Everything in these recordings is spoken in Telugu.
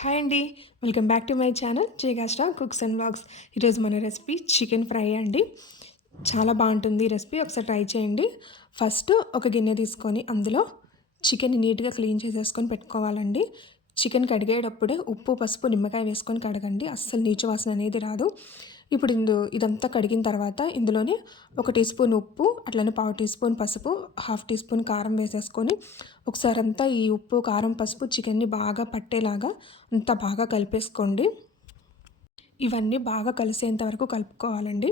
హాయ్ అండి. Welcome back to my channel జేగాస్టా cooks and blogs ఈరోజు మన రెసిపీ చికెన్ ఫ్రై అండి. చాలా బాగుంటుంది ఈ రెసిపీ. ఒకసారి ట్రై చేయండి. ఫస్ట్ ఒక గిన్నె తీసుకొని అందులో చికెన్ నీట్గా క్లీన్ చేసేసుకొని పెట్టుకోవాలండి. చికెన్ కడిగేటప్పుడే ఉప్పు పసుపు నిమ్మకాయ వేసుకొని కడగండి. అస్సలు నీచు వాసన అనేది రాదు. ఇప్పుడు ఇందు ఇదంతా కడిగిన తర్వాత ఇందులోనే ఒక టీ స్పూన్ ఉప్పు అట్లనే పావు టీ స్పూన్ పసుపు హాఫ్ టీ స్పూన్ కారం వేసేసుకొని ఒకసారి అంతా ఈ ఉప్పు కారం పసుపు చికెన్ని బాగా పట్టేలాగా అంతా బాగా కలిపేసుకోండి. ఇవన్నీ బాగా కలిసేంత వరకు కలుపుకోవాలండి.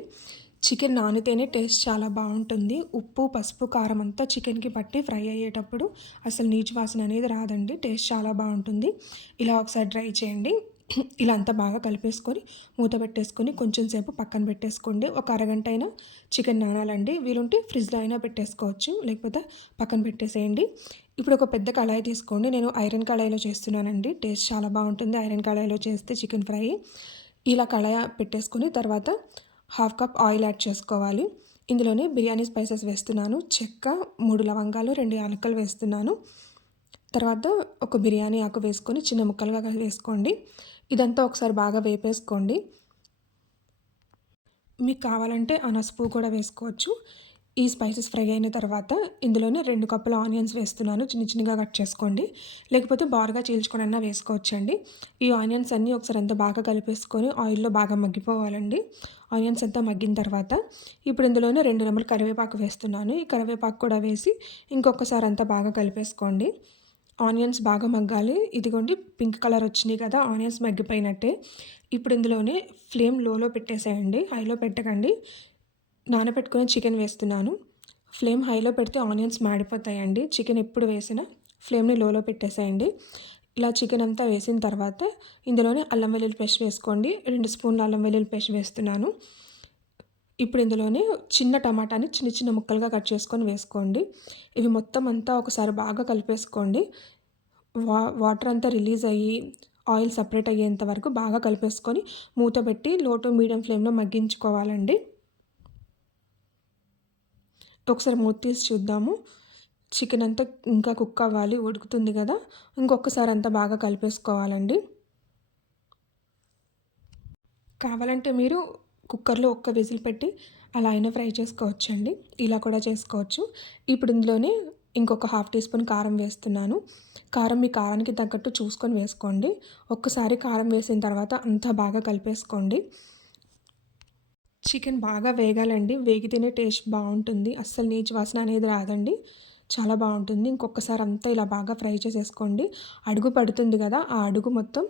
చికెన్ నానితేనే టేస్ట్ చాలా బాగుంటుంది. ఉప్పు పసుపు కారం అంతా చికెన్కి పట్టి ఫ్రై అయ్యేటప్పుడు అసలు నీచు వాసన అనేది రాదండి. టేస్ట్ చాలా బాగుంటుంది. ఇలా ఒకసారి ట్రై చేయండి. ఇలా అంతా బాగా కలిపేసుకొని మూత పెట్టేసుకొని కొంచెం సేపు పక్కన పెట్టేసుకోండి. ఒక అరగంట అయినా చికెన్ నానాలండి. వీలుంటే ఫ్రిడ్జ్లో అయినా పెట్టేసుకోవచ్చు. లేకపోతే పక్కన పెట్టేసేయండి. ఇప్పుడు ఒక పెద్ద కళాయి తీసుకోండి. నేను ఐరన్ కళాయిలో చేస్తున్నానండి. టేస్ట్ చాలా బాగుంటుంది. ఐరన్ కళాయిలో చేస్తే చికెన్ ఫ్రై. ఇలా కళాయి పెట్టేసుకొని తర్వాత హాఫ్ కప్ ఆయిల్ యాడ్ చేసుకోవాలి. ఇందులోనే బిర్యానీ స్పైసెస్ వేస్తున్నాను. చెక్క మూడు లవంగాలు రెండు యాలకలు వేస్తున్నాను. తర్వాత ఒక బిర్యానీ ఆకు వేసుకొని చిన్న ముక్కలుగా వేసుకోండి. ఇదంతా ఒకసారి బాగా వేపేసుకోండి. మీకు కావాలంటే అనసపు కూడా వేసుకోవచ్చు. ఈ స్పైసెస్ ఫ్రై అయిన తర్వాత ఇందులోనే రెండు కప్పుల ఆనియన్స్ వేస్తున్నాను. చిన్న చిన్నగా కట్ చేసుకోండి. లేకపోతే బారుగా చీల్చుకోనన్నా వేసుకోవచ్చండి. ఈ ఆనియన్స్ అన్నీ ఒకసారి అంతా బాగా కలిపేసుకొని ఆయిల్లో బాగా మగ్గిపోవాలండి. ఆనియన్స్ అంతా మగ్గిన తర్వాత ఇప్పుడు ఇందులోనే రెండు రెమ్మలు కరివేపాకు వేస్తున్నాను. ఈ కరివేపాకు కూడా వేసి ఇంకొకసారి అంతా బాగా కలిపేసుకోండి. ఆనియన్స్ బాగా మగ్గాలి. ఇదిగోండి పింక్ కలర్ వచ్చినాయి కదా ఆనియన్స్ మగ్గిపోయినట్టే. ఇప్పుడు ఇందులోనే ఫ్లేమ్ లోలో పెట్టేసేయండి హైలో పెట్టకండి. నానబెట్టుకుని చికెన్ వేస్తున్నాను. ఫ్లేమ్ హైలో పెడితే ఆనియన్స్ మాడిపోతాయండి. చికెన్ ఎప్పుడు వేసినా ఫ్లేమ్ని లోలో పెట్టేసేయండి. ఇలా చికెన్ అంతా వేసిన తర్వాత ఇందులోనే అల్లం వెల్లుల్లి పేస్ట్ వేసుకోండి. రెండు స్పూన్ల అల్లం వెల్లుల్లి పేస్ట్ వేస్తున్నాను. ఇప్పుడు ఇందులోనే చిన్న టమాటాని చిన్న చిన్న ముక్కలుగా కట్ చేసుకొని వేసుకోండి. ఇవి మొత్తం అంతా ఒకసారి బాగా కలిపేసుకోండి. వా వాటర్ అంతా రిలీజ్ అయ్యి ఆయిల్ సపరేట్ అయ్యేంత వరకు బాగా కలిపేసుకొని మూత పెట్టి లో టు మీడియం ఫ్లేమ్లో మగ్గించుకోవాలండి. ఒకసారి మూత తీసి చూద్దాము. చికెన్ అంతా ఇంకా కుక్ అవ్వాలి ఉడుకుతుంది కదా. ఇంకొకసారి అంతా బాగా కలిపేసుకోవాలండి. కావాలంటే మీరు కుక్కర్లో ఒక్క విజిల్ పెట్టి అలా అయినా ఫ్రై చేసుకోవచ్చండి. ఇలా కూడా చేసుకోవచ్చు. ఇప్పుడు ఇందులోనే ఇంకొక హాఫ్ టీ స్పూన్ కారం వేస్తున్నాను. కారం మీ కారానికి తగ్గట్టు చూసుకొని వేసుకోండి. ఒక్కసారి కారం వేసిన తర్వాత అంతా బాగా కలిపేసుకోండి. చికెన్ బాగా వేగాలండి. వేగితేనే టేస్ట్ బాగుంటుంది. అస్సలు నీచు వాసన అనేది రాదండి. చాలా బాగుంటుంది. ఇంకొకసారి అంతా ఇలా బాగా ఫ్రై చేసేసుకోండి. అడుగు పడుతుంది కదా ఆ అడుగు మొత్తం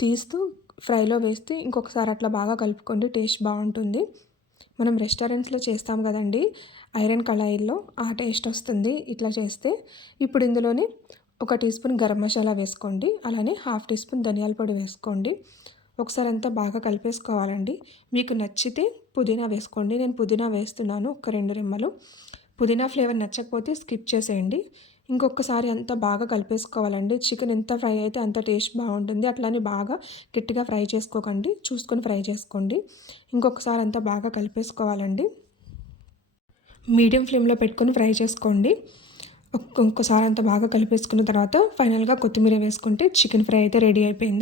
తీస్తూ ఫ్రైలో వేస్తే ఇంకొకసారి అట్లా బాగా కలుపుకోండి టేస్ట్ బాగుంటుంది. మనం రెస్టారెంట్స్లో చేస్తాం కదండి ఐరన్ కళాయిల్లో ఆ టేస్ట్ వస్తుంది ఇట్లా చేస్తే. ఇప్పుడు ఇందులోనే ఒక టీ స్పూన్ గరం మసాలా వేసుకోండి అలానే హాఫ్ టీ స్పూన్ ధనియాల పొడి వేసుకోండి. ఒకసారి అంతా బాగా కలిపేసుకోవాలండి. మీకు నచ్చితే పుదీనా వేసుకోండి. నేను పుదీనా వేస్తున్నాను ఒక రెండు రెమ్మలు. పుదీనా ఫ్లేవర్ నచ్చకపోతే స్కిప్ చేసేయండి. ఇంకొకసారి అంతా బాగా కలిపేసుకోవాలండి. చికెన్ ఎంత ఫ్రై అయితే అంత టేస్ట్ బాగుంటుంది. అట్లానే బాగా గట్టిగా ఫ్రై చేసుకోకండి. చూసుకొని ఫ్రై చేసుకోండి. ఇంకొకసారి అంతా బాగా కలిపేసుకోవాలండి. మీడియం ఫ్లేమ్లో పెట్టుకొని ఫ్రై చేసుకోండి. ఇంకొకసారి అంతా బాగా కలిపేసుకున్న తర్వాత ఫైనల్గా కొత్తిమీర వేసుకుంటే చికెన్ ఫ్రై అయితే రెడీ అయిపోయింది.